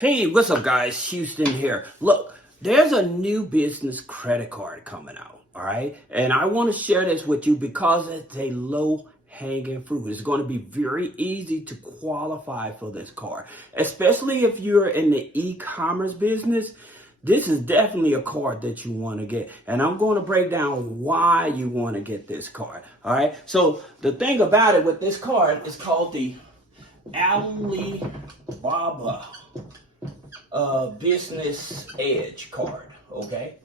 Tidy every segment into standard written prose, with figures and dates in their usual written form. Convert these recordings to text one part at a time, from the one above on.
Hey, what's up, guys? Houston here. Look, there's a new business credit card coming out, all right? And I want to share this with you because it's a low-hanging fruit. It's going to be very easy to qualify for this card, especially if you're in the e-commerce business. This is definitely a card that you want to get. And I'm going to break down why you want to get this card, all right? So the thing about it with this card is called the Alibaba Business Edge card, okay?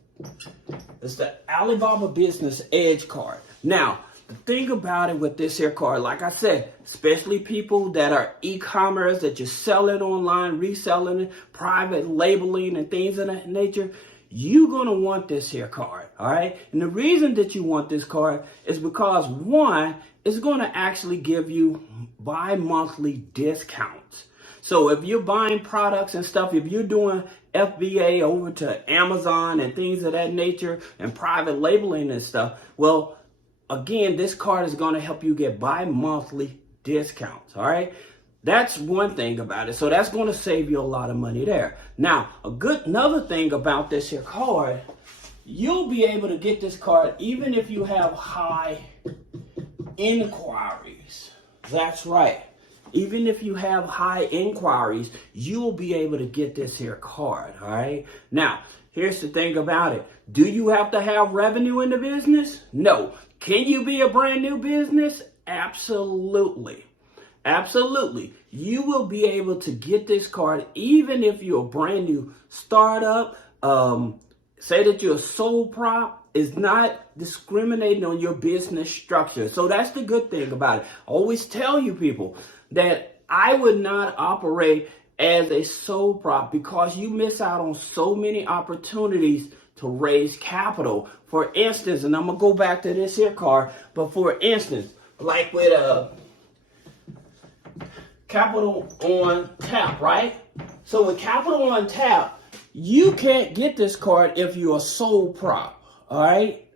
It's the Alibaba Business Edge card. Now, the thing about it with this here card, like I said, especially people that are e-commerce, that you're selling online, reselling it, private labeling and things of that nature, you're going to want this here card, all right? And the reason that you want this card is because, one, it's going to actually give you bi-monthly discounts. So if you're buying products and stuff, if you're doing FBA over to Amazon and things of that nature and private labeling and stuff, well, again, this card is going to help you get bi-monthly discounts, all right? That's one thing about it. So that's going to save you a lot of money there. Now, another thing about this here card, you'll be able to get this card even if you have high inquiries. That's right. Even if you have high inquiries, you'll be able to get this here card, all right? Now, here's the thing about it. Do you have to have revenue in the business? No. Can you be a brand new business? Absolutely. Absolutely. You will be able to get this card even if you're a brand new startup. Say that you're a sole prop. Is not discriminating on your business structure. So that's the good thing about it. I always tell you people that I would not operate as a sole prop because you miss out on so many opportunities to raise capital. For instance, and I'm going to go back to this here card, but for instance, like with capital on tap, right? So with capital on tap, you can't get this card if you're a sole prop. All right.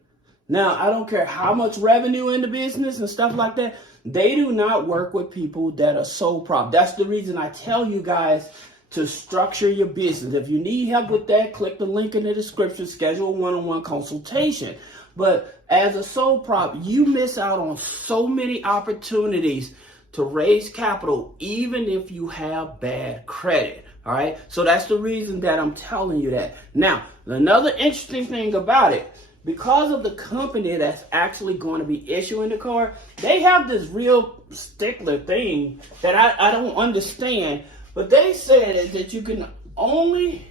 Now, I don't care how much revenue in the business and stuff like that. They do not work with people that are sole prop. That's the reason I tell you guys to structure your business. If you need help with that, click the link in the description, schedule a one-on-one consultation. But as a sole prop, you miss out on so many opportunities to raise capital, even if you have bad credit. All right. So that's the reason that I'm telling you that. Now, another interesting thing about it, because of the company that's actually going to be issuing the card, they have this real stickler thing that I don't understand. But they said that you can only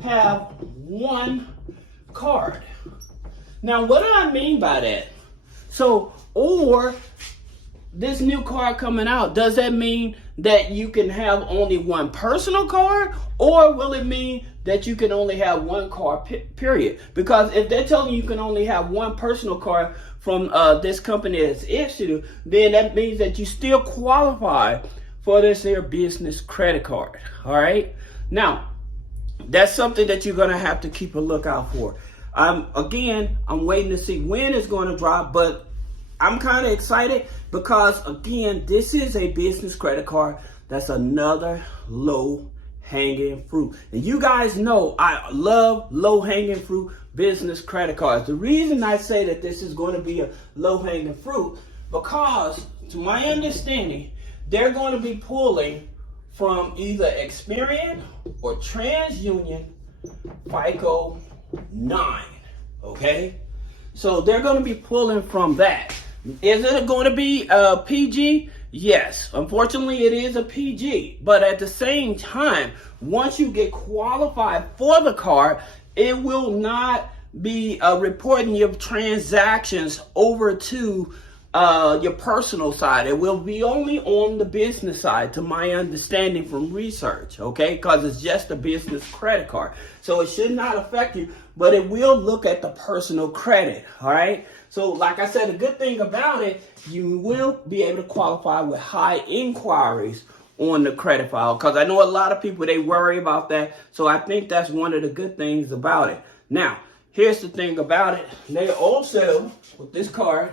have one card. Now, what do I mean by that? So, or this new card coming out, does that mean that you can have only one personal card, or will it mean that you can only have one card, period? Because if they're telling you can only have one personal card from this company that's issued, then that means that you still qualify for this here business credit card, all right? Now, that's something that you're going to have to keep a lookout for. Again, I'm waiting to see when it's going to drop, but I'm kind of excited because, again, this is a business credit card. That's another low-hanging fruit. And you guys know I love low-hanging fruit business credit cards. The reason I say that this is going to be a low-hanging fruit, because to my understanding, they're going to be pulling from either Experian or TransUnion FICO 9, okay? So they're going to be pulling from that. Is it going to be a PG? Yes. Unfortunately, it is a PG. But at the same time, once you get qualified for the card, it will not be reporting your transactions over to your personal side. It will be only on the business side, to my understanding from research, okay? Because it's just a business credit card. So it should not affect you, but it will look at the personal credit, all right? So like I said, the good thing about it, you will be able to qualify with high inquiries on the credit file, because I know a lot of people, they worry about that. So I think that's one of the good things about it. Now, here's the thing about it. They also, with this card,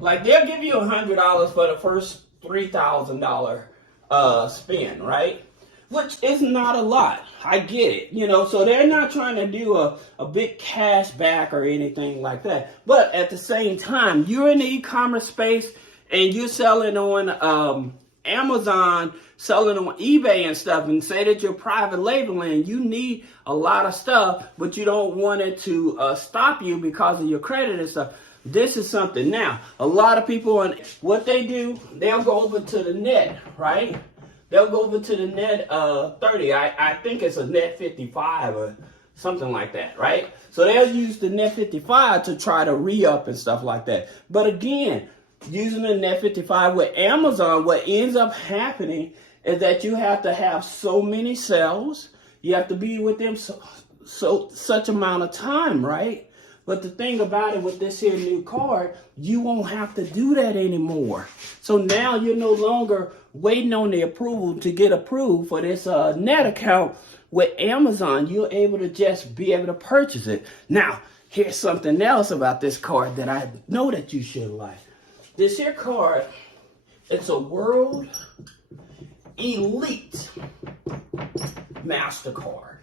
like they'll give you $100 for the first $3,000 spend, right? which is not a lot. I get it, you know, so they're not trying to do a big cash back or anything like that. But at the same time, you're in the e-commerce space and you're selling on Amazon, selling on eBay and stuff, and say that you're private labeling, you need a lot of stuff, but you don't want it to stop you because of your credit and stuff. This is something. Now, a lot of people, what they do, they'll go over to the net, right? They'll go over to the net 30. I think it's a net 55 or something like that, right? So they'll use the net 55 to try to re-up and stuff like that. But again, using the net 55 with Amazon, what ends up happening is that you have to have so many sales. You have to be with them such amount of time, right? But the thing about it with this here new card, you won't have to do that anymore. So now you're no longer waiting on the approval to get approved for this net account with Amazon. You're able to just be able to purchase it. Now, here's something else about this card that I know that you should like. This here card, it's a World Elite Mastercard.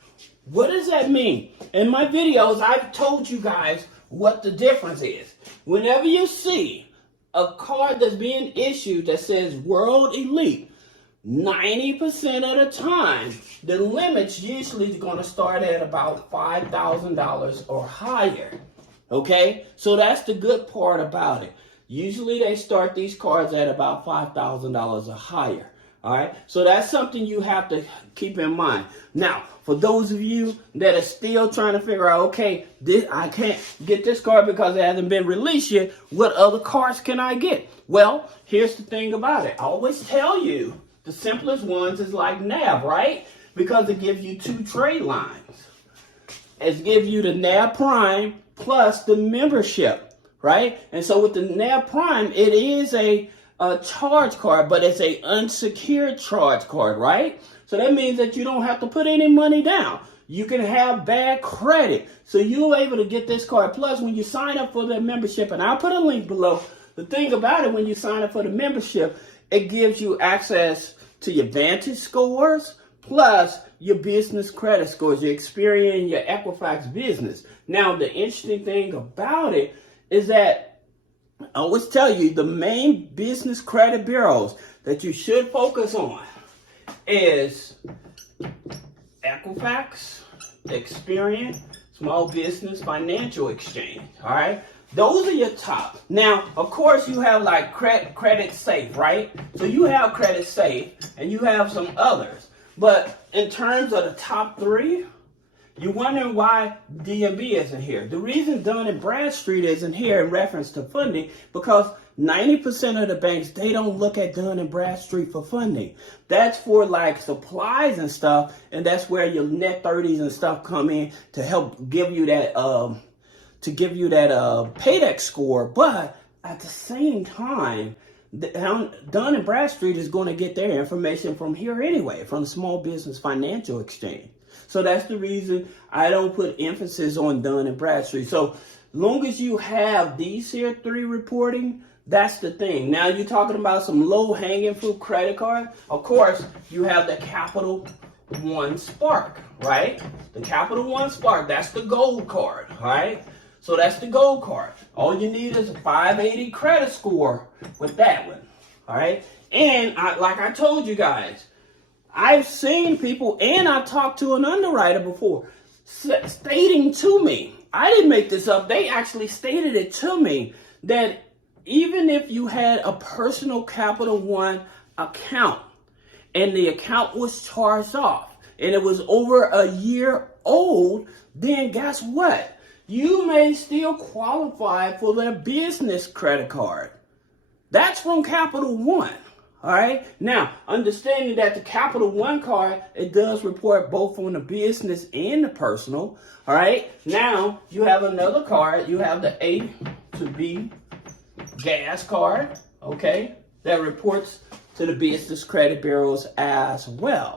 What does that mean? In my videos, I've told you guys what the difference is. Whenever you see a card that's being issued that says World Elite, 90% of the time, the limit's usually going to start at about $5,000 or higher. Okay? So that's the good part about it. Usually they start these cards at about $5,000 or higher. All right, so that's something you have to keep in mind. Now, for those of you that are still trying to figure out, okay, I can't get this card because it hasn't been released yet, what other cards can I get? Well, here's the thing about it. I always tell you the simplest ones is like NAV, right? Because it gives you 2 trade lines. It gives you the NAV Prime plus the membership, right? And so with the NAV Prime, it is a charge card, but it's a unsecured charge card, right? So that means that you don't have to put any money down. You can have bad credit. So you're able to get this card. Plus, when you sign up for the membership, and I'll put a link below, the thing about it, when you sign up for the membership, it gives you access to your Vantage scores, plus your business credit scores, your Experian, your Equifax business. Now, the interesting thing about it is that I always tell you the main business credit bureaus that you should focus on is Equifax, Experian, Small Business Financial Exchange. All right, those are your top. Now, of course, you have like Credit Safe, right? So you have Credit Safe, and you have some others. But in terms of the top 3, you're wondering why DNB isn't here. The reason Dun & Bradstreet isn't here in reference to funding, because 90% of the banks, they don't look at Dun & Bradstreet for funding. That's for like supplies and stuff, and that's where your net 30s and stuff come in to help give you that paydex score. But at the same time, Dun & Bradstreet is going to get their information from here anyway, from the Small Business Financial Exchange. So that's the reason I don't put emphasis on Dun & Bradstreet. So long as you have these here 3 reporting, that's the thing. Now you're talking about some low-hanging fruit credit card. Of course, you have the Capital One Spark, right? The Capital One Spark, that's the gold card, all right? So that's the gold card. All you need is a 580 credit score with that one, all right? And like I told you guys, I've seen people, and I've talked to an underwriter before, stating to me, I didn't make this up, they actually stated it to me, that even if you had a personal Capital One account, and the account was charged off, and it was over a year old, then guess what? You may still qualify for their business credit card. That's from Capital One. All right. Now, understanding that the Capital One card, it does report both on the business and the personal. All right. Now, you have another card. You have the A to B gas card. Okay. That reports to the business credit bureaus as well.